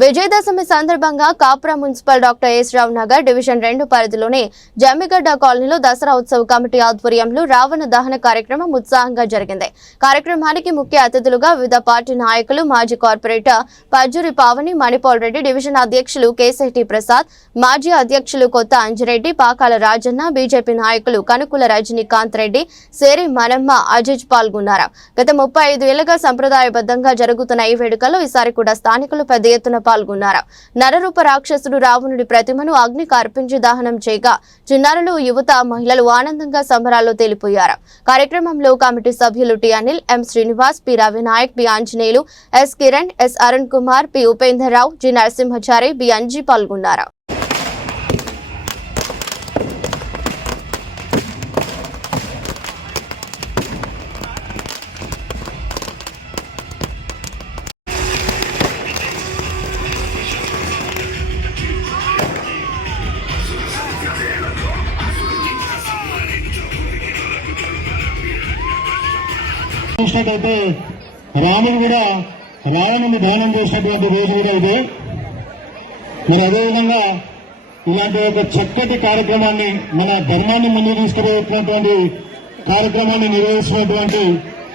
విజయదశమి సందర్భంగా కాపురా municipal doctor S Rao Nagar division రెండు పరిధిలోని జమ్మిగడ్డ కాలనీలో దసరా ఉత్సవ కమిటీ ఆధ్వర్యంలో రావణ దహన కార్యక్రమం ఉత్సాహంగా జరిగింది. కార్యక్రమానికి ముఖ్య అతిథులుగా వివిధ పార్టీ నాయకులు మాజీ కార్పొరేటర్ పజ్జూరి పావని మణిపాల్ రెడ్డి డివిజన్ అధ్యక్షులు కేసీటి ప్రసాద్ మాజీ అధ్యక్షులు కొత్త అంజిరెడ్డి పాకాల రాజన్న బీజేపీ నాయకులు కనుకుల రజనీకాంత్ రెడ్డి సేరి మనమ్మ అజిజ్ పాల్గొన్నారు. గత ముప్పై ఐదు ఏళ్ళుగా సంప్రదాయబద్ధంగా జరుగుతున్న ఈ వేడుకలో ఈసారి కూడా స్థానికులు పెద్ద ఎత్తున పాల్గొన్నారు. నరరూప రాక్షసుడు రావణుడి ప్రతిమను అగ్నికి అర్పించి దహనం చేయగా చిన్నారులు యువత మహిళలు ఆనందంగా సంబరాల్లో తేలిపోయారు. కార్యక్రమంలో కమిటీ సభ్యులు T. Anil M. Srinivas P. Ravinayak B Anjaneyulu S. Kiran S. Arun Kumar P. Upender Rao G. Narasimhachari B. Anji పాల్గొన్నారు. చూసినట్టయితే రాముడు కూడా రావణుని దానం చేసినటువంటి రోజు కూడా ఇదే. మరి అదేవిధంగా ఇలాంటి ఒక చక్కటి కార్యక్రమాన్ని మన ధర్మాన్ని ముందు తీసుకుపోతున్నటువంటి కార్యక్రమాన్ని నిర్వహిస్తున్నటువంటి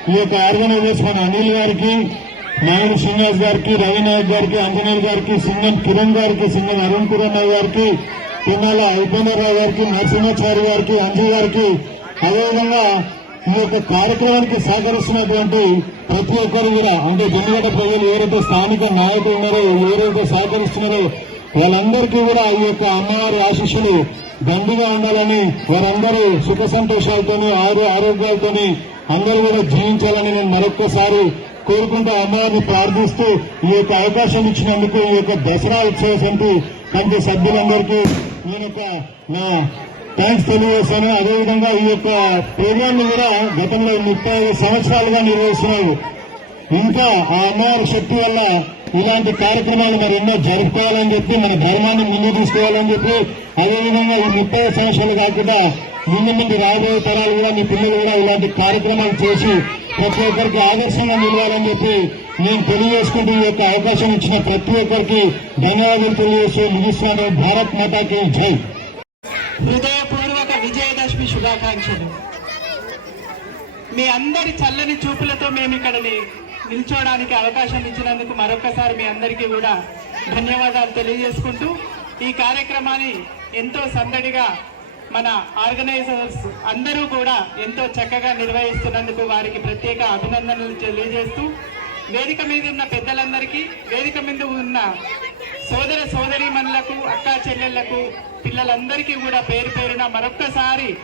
ఈ యొక్క ఆర్గనైజేషన్ అనిల్ గారికి నాయుడు శ్రీనివాస్ గారికి రవినాయక్ గారికి అంజనేయులు గారికి సింగం కిరణ్ గారికి సింగం అరుణ్ కిరణ్ గారికి తిన్నాల ఉపేంద్రరావు గారికి నరసింహాచారి గారికి అంజు గారికి అదేవిధంగా ఈ యొక్క కార్యక్రమానికి సహకరిస్తున్నటువంటి ప్రతి ఒక్కరు కూడా అంటే జన్మగడ్డ ప్రజలు ఎవరైతే స్థానిక నాయకులు ఉన్నారో ఎవరైతే సహకరిస్తున్నారో వాళ్ళందరికీ కూడా ఈ యొక్క అమ్మవారి ఆశీస్సులు దండుగా ఉండాలని వారందరూ సుఖ సంతోషాలతోని ఆరు ఆరోగ్యాలతోని అందరూ కూడా జీవించాలని నేను మరొక్కసారి కోరుకుంటూ అమ్మవారిని ప్రార్థిస్తూ ఈ యొక్క అవకాశం ఇచ్చినందుకు ఈ యొక్క దసరా ఉత్సవ సమితి కంటి సభ్యులందరికీ నేను యొక్క నా థ్యాంక్స్ తెలియజేస్తాను అదేవిధంగా ఈ యొక్క ప్రోగ్రామ్ కూడా గతంలో ముప్పై ఐదు సంవత్సరాలుగా నిర్వహిస్తున్నారు. ఇంకా ఆ అమ్మవారి శక్తి వల్ల ఇలాంటి కార్యక్రమాలు మరి ఎన్నో జరుపుకోవాలని చెప్పి మన ధర్మాన్ని ముందు తీసుకోవాలని చెప్పి అదేవిధంగా ఈ ముప్పై సంవత్సరాలు కాకుండా ముందు ముందు రాబోయే తరాలు కూడా మీ పిల్లలు కూడా ఇలాంటి కార్యక్రమాలు చేసి ప్రతి ఒక్కరికి ఆదర్శంగా నిలవాలని చెప్పి నేను తెలియజేసుకుంటూ ఈ యొక్క అవకాశం ఇచ్చిన ప్రతి ఒక్కరికి ధన్యవాదాలు తెలియజేస్తూ ముగిస్తున్నాను. భారత్ మాతాకి జై. హృదయపూర్వక విజయదశమి శుభాకాంక్షలు. మీ అందరి చల్లని చూపులతో మేము ఇక్కడ నిల్చోడానికి నిల్చోవడానికి అవకాశం ఇచ్చినందుకు మరొకసారి మీ అందరికీ కూడా ధన్యవాదాలు తెలియజేసుకుంటూ ఈ కార్యక్రమాన్ని ఎంతో సందడిగా మన ఆర్గనైజర్స్ అందరూ కూడా ఎంతో చక్కగా నిర్వహిస్తున్నందుకు వారికి ప్రత్యేక అభినందనలు తెలియజేస్తూ వేదిక మీద ఉన్న పెద్దలందరికీ వేదిక మీద ఉన్న సోదర సోదరీమణులకు అక్కా చెల్లెళ్ళకు పిల్లలందరికీ కూడా పేరు పేరున మరొక్కసారి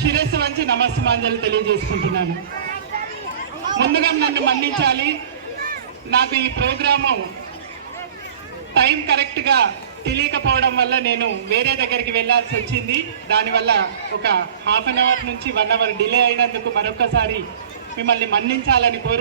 శిరస్సు వంచి నమస్మాంజలు తెలియజేసుకుంటున్నాను. ముందుగా నన్ను మన్నించాలి. నాకు ఈ ప్రోగ్రాము టైం కరెక్ట్గా తెలియకపోవడం వల్ల నేను వేరే దగ్గరికి వెళ్ళాల్సి వచ్చింది. దానివల్ల ఒక హాఫ్ అన్ అవర్ నుంచి వన్ అవర్ డిలే అయినందుకు మరొకసారి మిమ్మల్ని మన్నించాలని కోరు